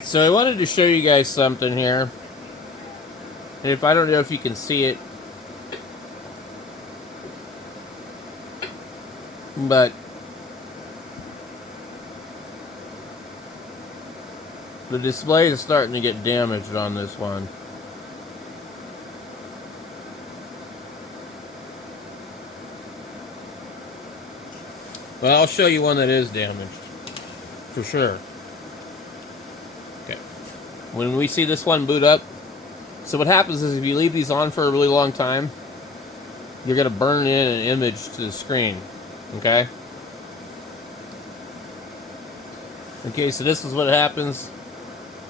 So I wanted to show you guys something here. And if I don't know if you can see it, but the display is starting to get damaged on this one. Well, I'll show you one that is damaged. For sure. Okay. When we see this one boot up, so what happens is if you leave these on for a really long time, you're going to burn in an image to the screen. Okay? Okay, so this is what happens.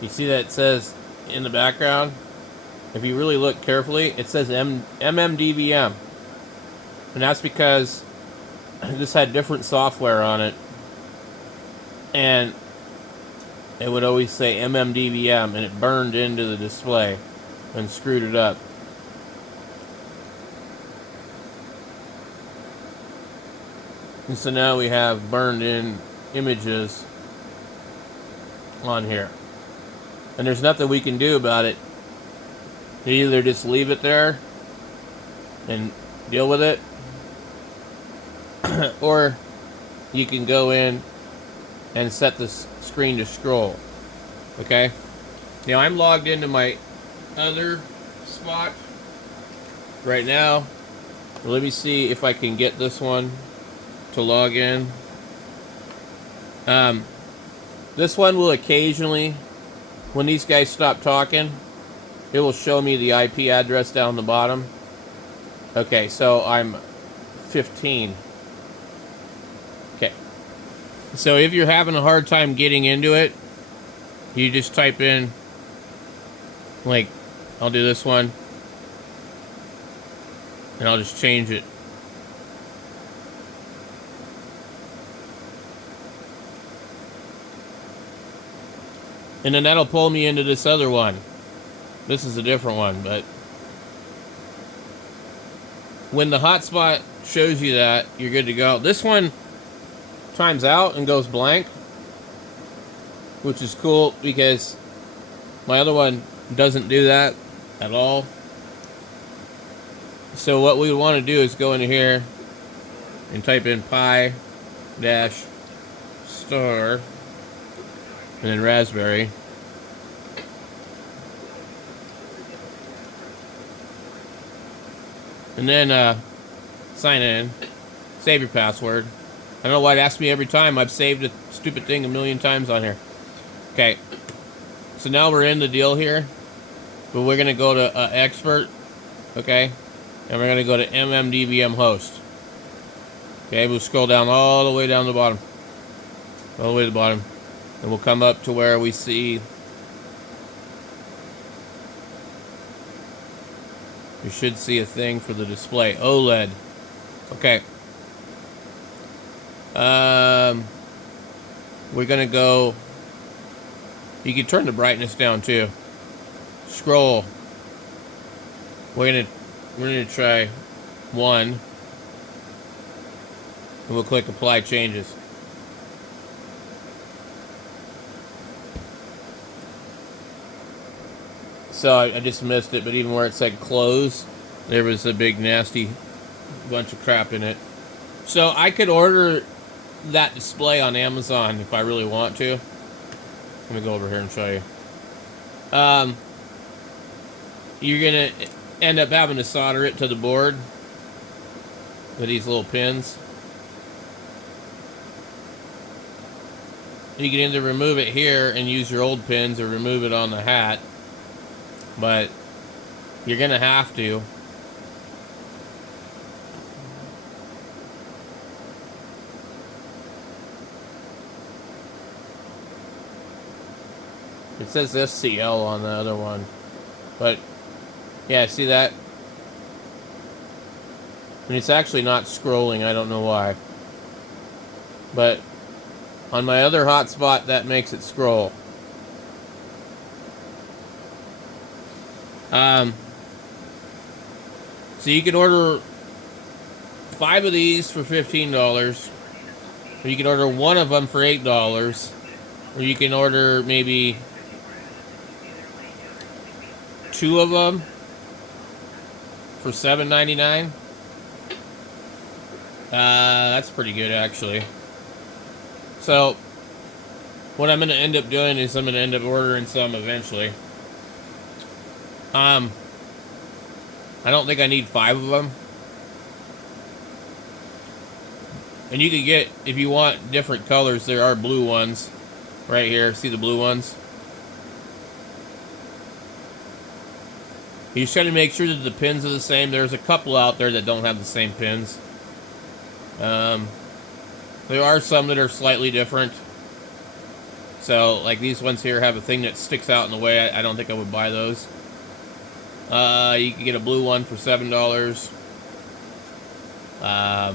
You see that it says in the background? If you really look carefully, it says mmdvm. And that's because this had different software on it. And it would always say mmdvm, and it burned into the display and screwed it up. And so now we have burned in images on here. And there's nothing we can do about it. You either just leave it there and deal with it, or you can go in and set the screen to scroll. Okay? Now I'm logged into my other spot right now. Let me see if I can get this one to log in. This one will occasionally, when these guys stop talking, it will show me the IP address down the bottom. Okay, so I'm 15. Okay. So if you're having a hard time getting into it, you just type in, like, I'll do this one, and I'll just change it. And then that'll pull me into this other one. This is a different one, but when the hotspot shows you that, you're good to go. This one times out and goes blank, which is cool because my other one doesn't do that at all. So what we want to do is go into here and type in pi dash star and then raspberry. And then sign in, save your password. I don't know why it asks me every time. I've saved a stupid thing a million times on here. Okay, so now we're in the deal here, but we're gonna go to expert, okay, and we're gonna go to mmdvm host. Okay, we'll scroll down all the way down the bottom, all the way to the bottom, and we'll come up to where we see. You should see a thing for the display. OLED. Okay. We're gonna go. You can turn the brightness down too. Scroll. We're gonna try 1. And we'll click apply changes. So I just missed it, but even where it said close, there was a big nasty bunch of crap in it. So I could order that display on Amazon if I really want to. Let me go over here and show you. You're gonna end up having to solder it to the board with these little pins. You can either remove it here and use your old pins, or remove it on the hat. But you're gonna have to. It says SCL on the other one. But yeah, see that? And it's actually not scrolling, I don't know why. But on my other hotspot, that makes it scroll. So you can order 5 of these for $15, or you can order 1 of them for $8, or you can order maybe 2 of them for $7.99. That's pretty good, actually. So, what I'm going to end up doing is I'm going to end up ordering some eventually. I don't think I need 5 of them. And you can get, if you want different colors, there are blue ones right here. See the blue ones? You just got to make sure that the pins are the same. There's a couple out there that don't have the same pins. There are some that are slightly different. So, like these ones here have a thing that sticks out in the way. I don't think I would buy those. You can get a blue one for $7. A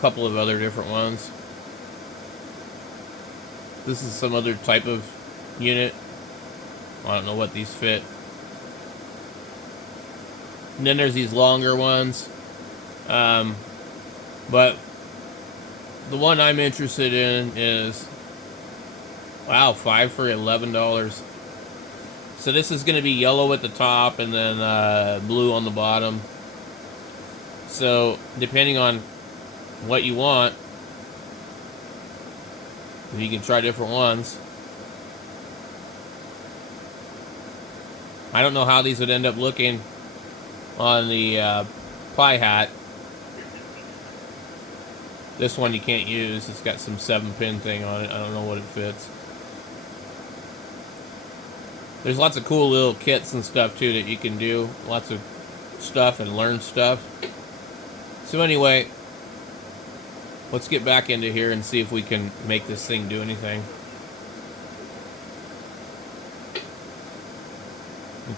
couple of other different ones. This is some other type of unit. I don't know what these fit. And then there's these longer ones. But the one I'm interested in is, wow, 5 for $11. So this is going to be yellow at the top and then blue on the bottom. So depending on what you want, you can try different ones. I don't know how these would end up looking on the pie hat. This one you can't use. It's got some 7-pin thing on it. I don't know what it fits. There's lots of cool little kits and stuff too that you can do. Lots of stuff and learn stuff. So anyway, let's get back into here and see if we can make this thing do anything.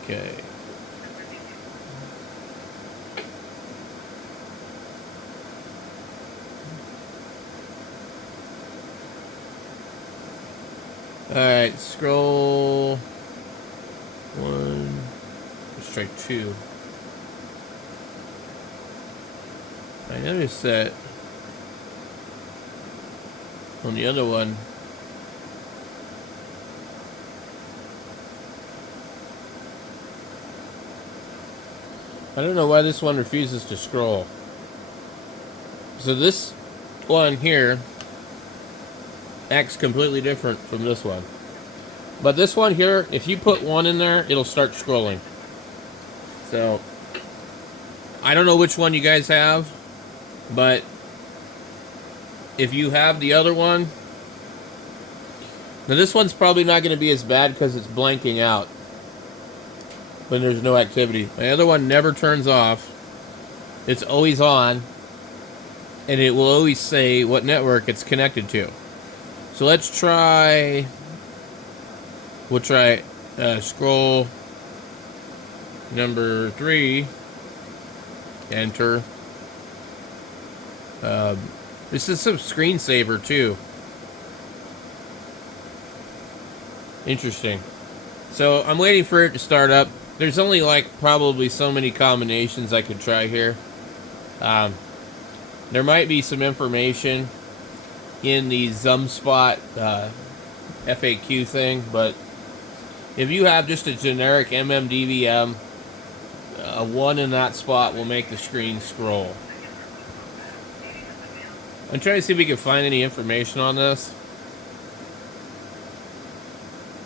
Okay. Alright, scroll 1. Let's try 2. I noticed that on the other one, I don't know why this one refuses to scroll. So this one here acts completely different from this one. But this one here, if you put 1 in there, it'll start scrolling. So, I don't know which one you guys have, but if you have the other one, now this one's probably not going to be as bad because it's blanking out when there's no activity. My other one never turns off. It's always on, and it will always say what network it's connected to. So let's try, we'll try scroll number 3, enter. This is some screensaver too. Interesting. So I'm waiting for it to start up. There's only like probably so many combinations I could try here. There might be some information in the hotspot FAQ thing, but if you have just a generic mmdvm, a 1 in that spot will make the screen scroll. I'm trying to see if we can find any information on this.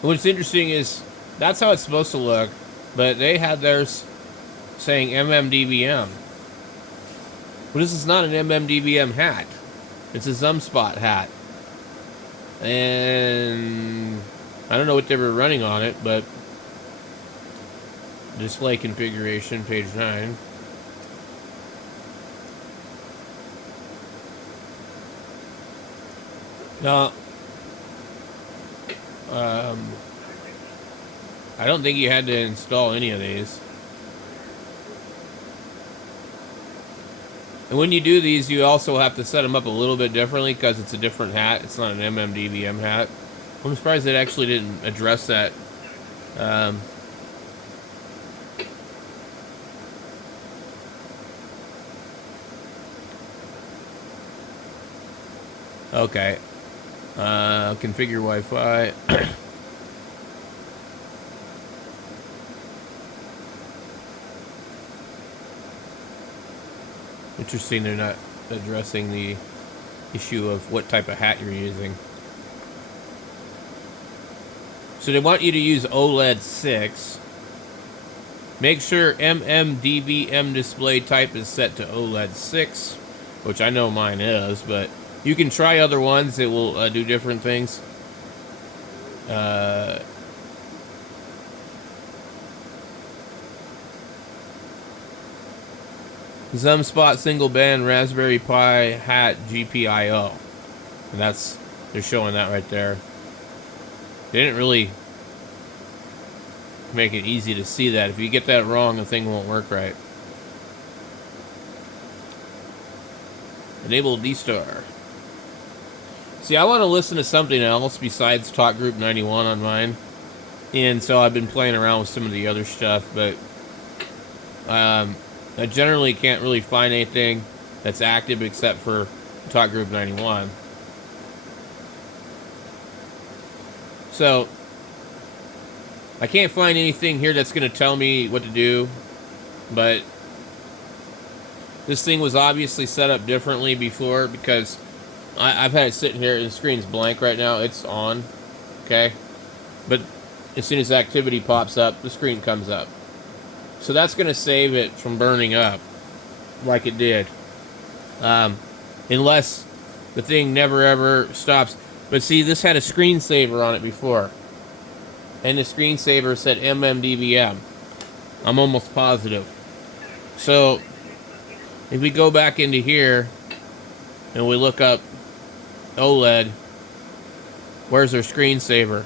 What's interesting is that's how it's supposed to look, but they had theirs saying mmdvm. But this is not an mmdvm hat. It's a hotspot hat. And I don't know what they were running on it, but display configuration, page 9. Now, I don't think you had to install any of these. And when you do these, you also have to set them up a little bit differently because it's a different hat. It's not an mmdvm hat. I'm surprised it actually didn't address that. Okay. Configure Wi-Fi. Interesting they're not addressing the issue of what type of hat you're using. So they want you to use OLED 6. Make sure mmdvm display type is set to OLED 6, which I know mine is, but you can try other ones that will do different things. Hotspot single band Raspberry Pi hat GPIO. And they're showing that right there. They didn't really make it easy to see that. If you get that wrong, the thing won't work right. Enable D-Star. See, I want to listen to something else besides Talk Group 91 on mine. And so I've been playing around with some of the other stuff, but I generally can't really find anything that's active except for Talk Group 91. So I can't find anything here that's going to tell me what to do, but this thing was obviously set up differently before, because I've had it sitting here and the screen's blank right now. It's on, okay? But as soon as activity pops up, the screen comes up. So that's going to save it from burning up like it did. Unless the thing never ever stops. But see, this had a screensaver on it before. And the screensaver said mmdvm. I'm almost positive. So if we go back into here and we look up OLED, where's our screensaver?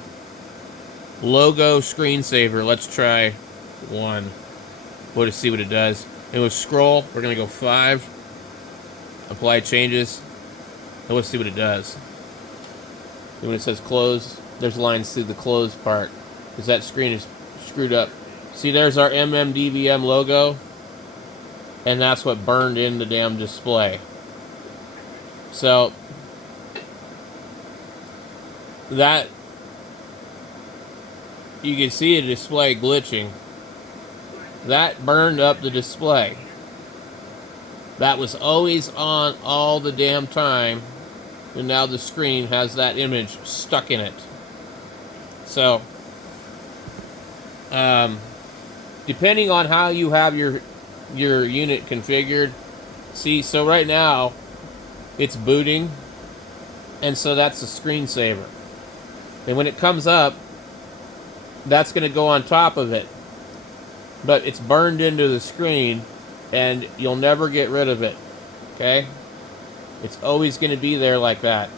Logo screensaver. Let's try 1. We'll just see what it does. And we'll scroll. We're going to go 5. Apply changes. And let's see what it does. And when it says close, there's lines through the close part, because that screen is screwed up. See, there's our mmdvm logo, and that's what burned in the damn display. So that, you can see a display glitching. That burned up the display. That was always on all the damn time, and now the screen has that image stuck in it. So depending on how you have your unit configured, see, so right now it's booting, and so that's the screensaver. And when it comes up, that's going to go on top of it. But it's burned into the screen, and you'll never get rid of it. Okay? It's always going to be there like that.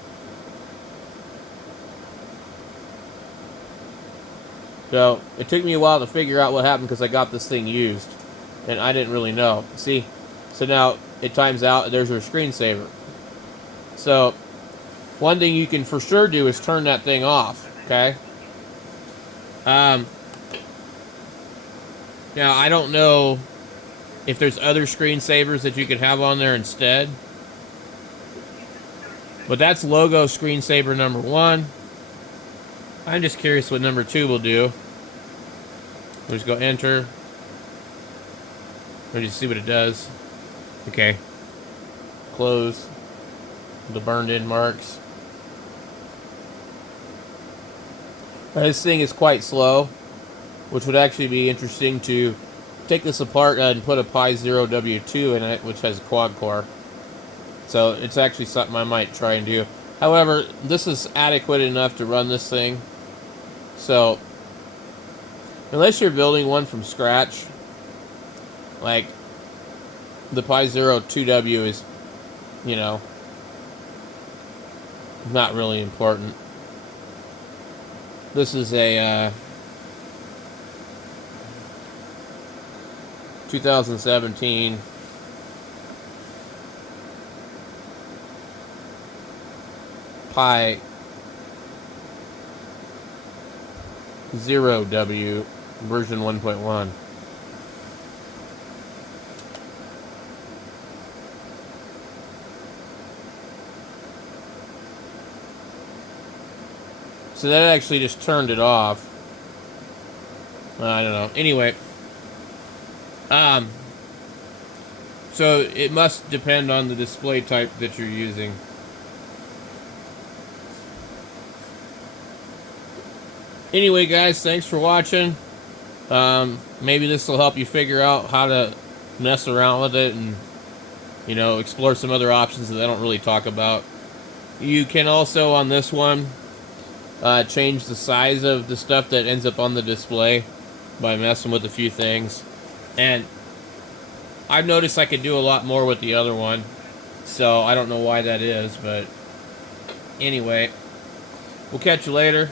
So it took me a while to figure out what happened, because I got this thing used, and I didn't really know. See? So now it times out, and there's your screensaver. So one thing you can for sure do is turn that thing off. Okay? Now, I don't know if there's other screensavers that you could have on there instead. But that's logo screensaver number 1. I'm just curious what number 2 will do. We'll just go enter. We'll just see what it does. Okay. Close the burned in marks. Now, this thing is quite slow, which would actually be interesting to take this apart and put a Pi 0W2 in it, which has a quad core. So it's actually something I might try and do. However, this is adequate enough to run this thing. So unless you're building one from scratch, like the Pi 02W is, you know, not really important. This is a 2017 Pi 0W version 1.1. So that actually just turned it off. I don't know. Anyway. So it must depend on the display type that you're using. Anyway, guys, thanks for watching. Maybe this will help you figure out how to mess around with it and, you know, explore some other options that I don't really talk about. You can also, on this one, change the size of the stuff that ends up on the display by messing with a few things. And I've noticed I could do a lot more with the other one, so I don't know why that is, but anyway, we'll catch you later.